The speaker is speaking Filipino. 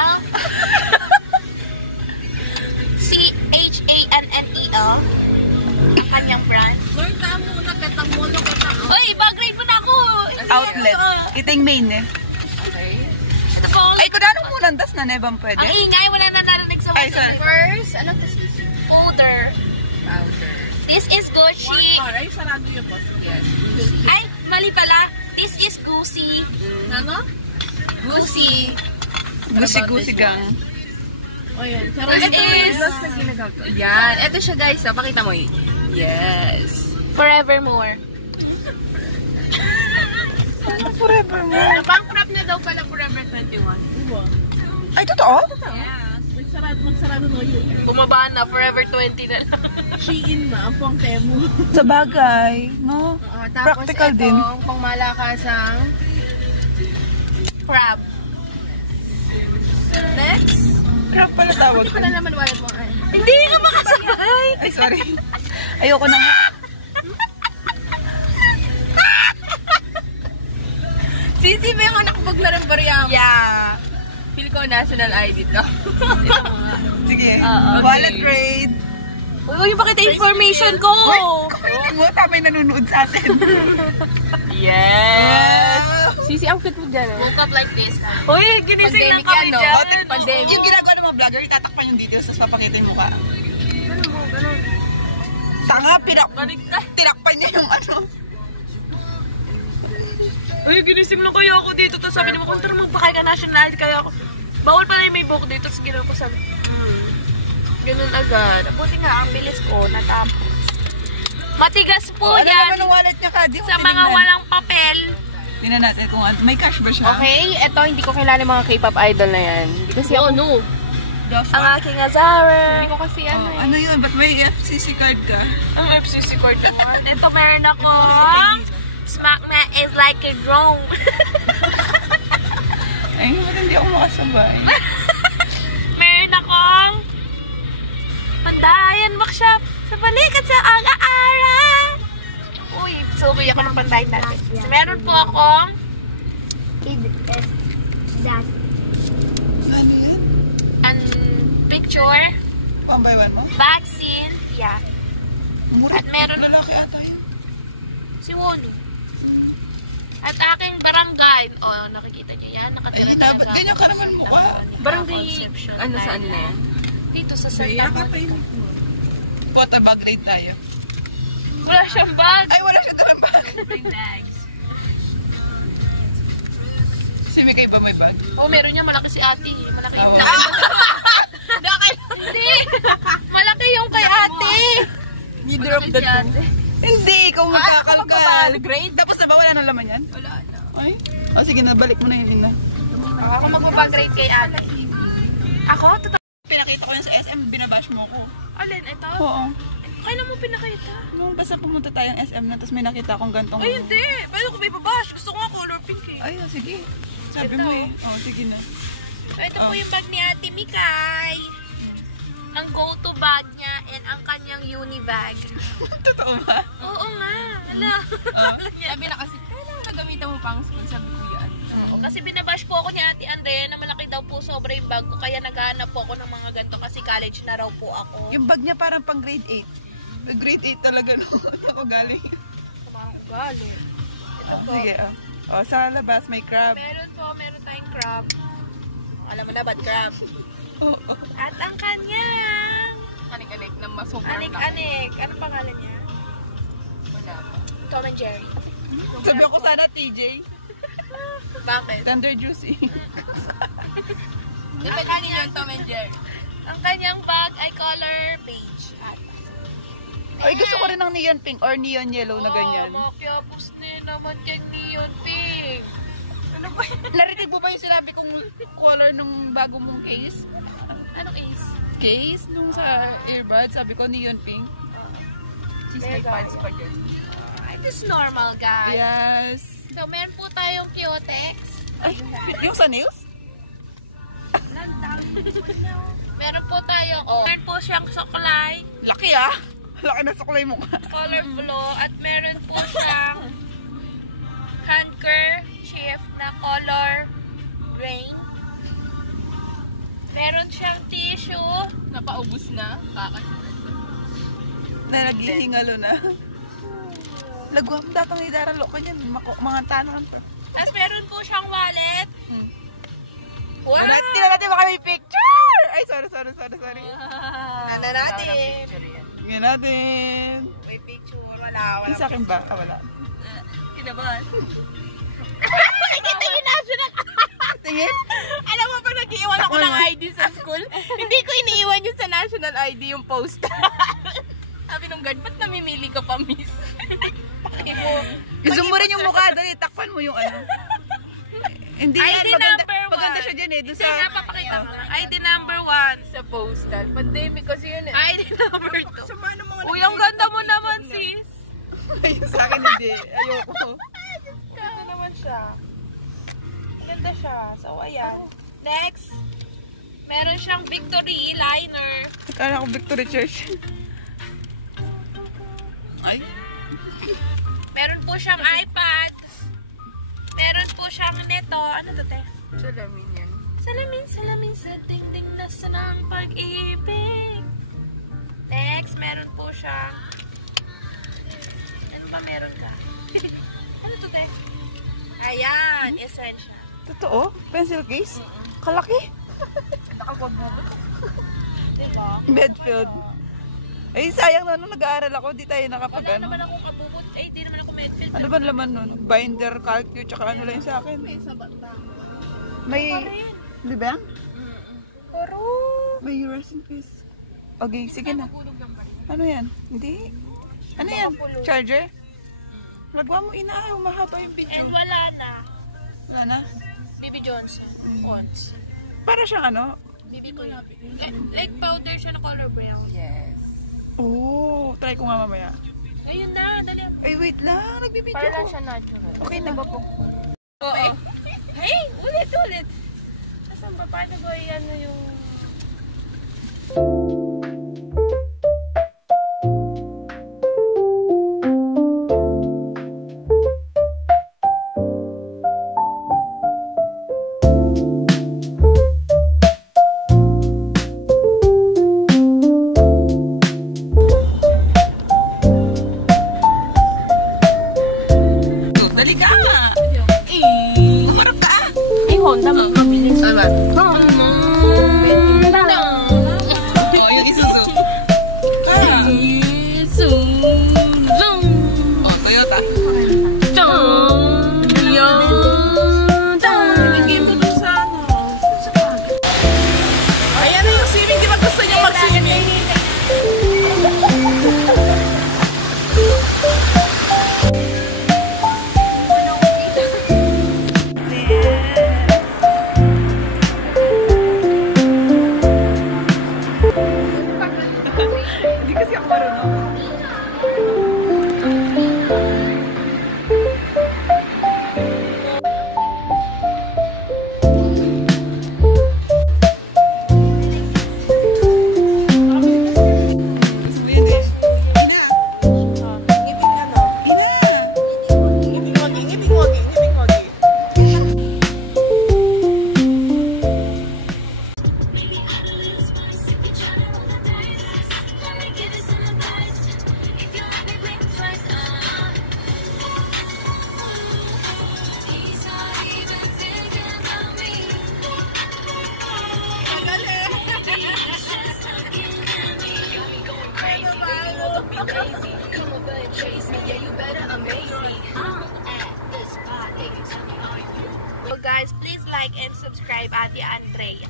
Chanel. CHANNEL. Ang kanyang brand. Lord, tamo na katamulo ka. Uy, bag-grade mo na ako. Outlet. Ito yung main eh. Okay. Ito po. Ay, kung anong munandas na nebang pwede? Ang ingay, wala na narinig sa Ay, wasin. sorry. First, ano to sis? Powder. Powder. This is Gucci. Ay, sarado yung boss. Yes. Ay, mali pala. This is Gucci. Ano? Gucci. Gusi-gusi gang. O yan. Pero Ito ito is- yung gloss na ginagamit. Yan. Ito siya guys. Pakita mo yun. Yes. Forevermore. Forever mo. Pang-crop na daw pala Forever 21. Ay, totoo? Yes. Magsarado no yun. Bumaba na. Forever 20 na lang. Shein na ang pang temo. Sa bagay, no? Tapos Practical din. itong pangmalakasang crab. Next. Crap pala tawag. Hindi ko na naman wallet mo. Ay. Hindi ka makasabay. Ay, sorry. Ayoko na nga. Sisi ba yung anak ko baglarang bariyama? Yeah. Feel ko national ID to. Sige. Okay. Wallet grade. Uy, pakita information ko. Kapatid mo, tama yung nanonood sa atin. Yes! Wow. Sisi, ang cute mo dyan eh. Woke up like this. Uy, ginising lang Pandemic kami yan, no? dyan. Oh, pandemic. Yung ginagawa ng mga vlogger, itatakpan yung details, tapos papakita yung mukha. Ganun. Tanga, Baliktad. tinakpan niya yung ano. Uy, ginising lang kayo ako dito. Tapos sabi naman, kung tara magpakay ka national, kaya ako, bawal pala yung may book dito. Tapos ginawa ko sabi, ganun agad. Buti nga, ang bilis ko, natapos. Matigas po Ano yan. naman ang wallet niya, Kadi? Sa mga walang papel. Tingnan natin kung ano. May cash ba siya? Okay, eto hindi ko kilala mga K-pop idol na yan. Hindi kasi ako... no. Joshua. Ang aking Azara. Hindi ko kasi ano eh. Ano yun? Ba't may FCC card ka? Ang FCC cord naman. Ito meron ako. Smack me is like a drone. Ay, ba't hindi ako makasabay? Meron akong Pandayan Workshop sa balikat sa Aga-Ara. Uy, suki ako ng pandayan natin. So, meron po akong Ano yan? an picture, One by one mo? vaccine, yeah. Mura. At meron- Lalaki ata yun. Si Wonu. At aking barangay. Oh, nakikita niyo yan. Nakatira Ay, talaga. ba't ganyan ka naman mukha? Barangay, Conception ano tayo. saan na yan? Dito sa Kaya Santa ka Monica. pa yun. What a bag rate tayo. Wala siyang bag. Ay, wala siya dalang bag. Bring bags. Si Mikay ba may bag? Oh, meron niya. Malaki si ate. Malaki yung... Bakit? Hindi! Malaki yung kay ate. Neither of the two. Hindi, ikaw Ako magkakalkal. grade? Tapos na ba? Wala nang laman yan? Wala na. Ay? O sige na, balik mo na yun, Ina. Ako magpapag-grade kay ate. Ako? Totoo. Pinakita ko yun sa SM, binabash mo ko. Alin, ito? Oo. Kailan mo pinakita? No, basta pumunta tayong SM na, tapos may nakita akong gantong... Ay, hindi. Pwede ko may babash. Gusto ko nga color pink eh. Ay, sige. Sabi Ito. mo eh. Oo, sige na. Ito po yung bag ni Ate Mikay. Ang go-to bag niya and ang kanyang uni bag. Totoo ba? Oo nga. Hala. Sabi na kasi, kailangan nagamitan mo pang school, sabi ko yan. Oo, kasi binabash po ako ni Ate Andrea na malaki daw po sobra yung bag ko. Kaya naghahanap po ako ng mga ganito kasi college na raw po ako. Yung bag niya parang pang grade 8. Grade 8 talaga no. Ako galing. Parang ugali. Ito po. Sige, ah. O, sa labas may crab. Meron tayong crab. Alam mo na, bad crab. Oo. At ang kanyang Anik-anik na masobrang laki. anik-anik. Ano pangalan niya? Wala pa. Tom and Jerry. Sabi ko sana TJ. Bakit? Tender juicy. Depende din yung Tom and Jerry. Ang kanyang bag ay color beige. Ay, gusto ko rin ng neon pink or neon yellow na ganyan. Oh, makyapos din naman kang neon pink. Ano ba yan? Narinig mo ba yung sinabi kong color nung bago mong case? Anong is? Case nung sa earbud, sabi ko neon pink. Cheese may pants pa dyan. This is normal, guys. Yes. So, meron po tayong Kyotex. Ay, yung sa nails? Meron po tayong, meron po siyang suklay, Laki ah. Laki na suklay mo ka. color blue, at meron po siyang handkerchief na color green. Meron siyang tissue. Napaubos na. Na naghihingalo na. Lagwam datang idaralo ka dyan. Mga tanong pa. Tapos meron po siyang wallet. Wow! Tingnan natin baka may picture! Ay, sorry. Tingnan natin. Tingnan natin. May picture. Wala. Yung sa akin ba? Wala. Kinabahan. Kita yung national. Tingin? Alam mo pa nag-iwan ako ng ID sa school? Hindi ko iniiwan yun sa national ID yung post. Sabi nung guard, ba't namimili ka pa, miss? Zoom mo rin yung mukha doon. Takpan mo yung ano. Hindi yan. ID number 1. Maganda siya dyan eh. Doon Hindi nga papakita mo. ID number 1. Sa postal. Pandemic kasi yun eh. ID number 2. Uy, ang ganda mo naman, sis. Ayun sa akin hindi. Ayoko. Ganda naman siya. Ganda siya. So, ayan. Next. Meron siyang Victory liner. Akala ko Victory Church. Ay. Meron po siyang iPad. Meron po siyang neto. Ano to, te? Salamin yan. Salamin sa tingting nasa ng pag-ibig. Next, meron po siyang... Ano ba meron ka? Ano to, te? Ayan, essential. Totoo? Pencil case? Kalaki? Nakagwag mo ba? Diba? Bedfield. Ay, sayang na nung nag-aaral ako, di tayo nakapag Wala ano. naman akong kabubot. Ay, di naman ako medfield. Ano ba laman nun? Binder, calculus, tsaka ano lang sa akin. May, di ba? Pero... May rest in peace. Okay, sige na. Ano yan? Hindi. Ano yan? Charger? Nagwa mo ina, mahaba yung video. And wala na. Ano na? Bibi Johnson. Cons. Para siyang ano? Bibi ko yung... Like powder siya na color brown. Yes. Oo, try ko nga mamaya. Ayun na, dali. Ay, wait lang. Nagbibideo Para lang ko. siya natural. Okay na ba po? Oo. Hey, ulit. Saan ba? Paano ba ano yung... Dali ka! Umarap ka! Ay, Honda, mabilis. Ano ba? Oh, Oh, yung Isuzu. Oh, Toyota. Naging mo dun sa ano? Sa pag. Ayan na yung swimming. Di ba gusto niya mag-swimming? Hindi kasi ako marunong. So guys, please like and subscribe Ate Andrea.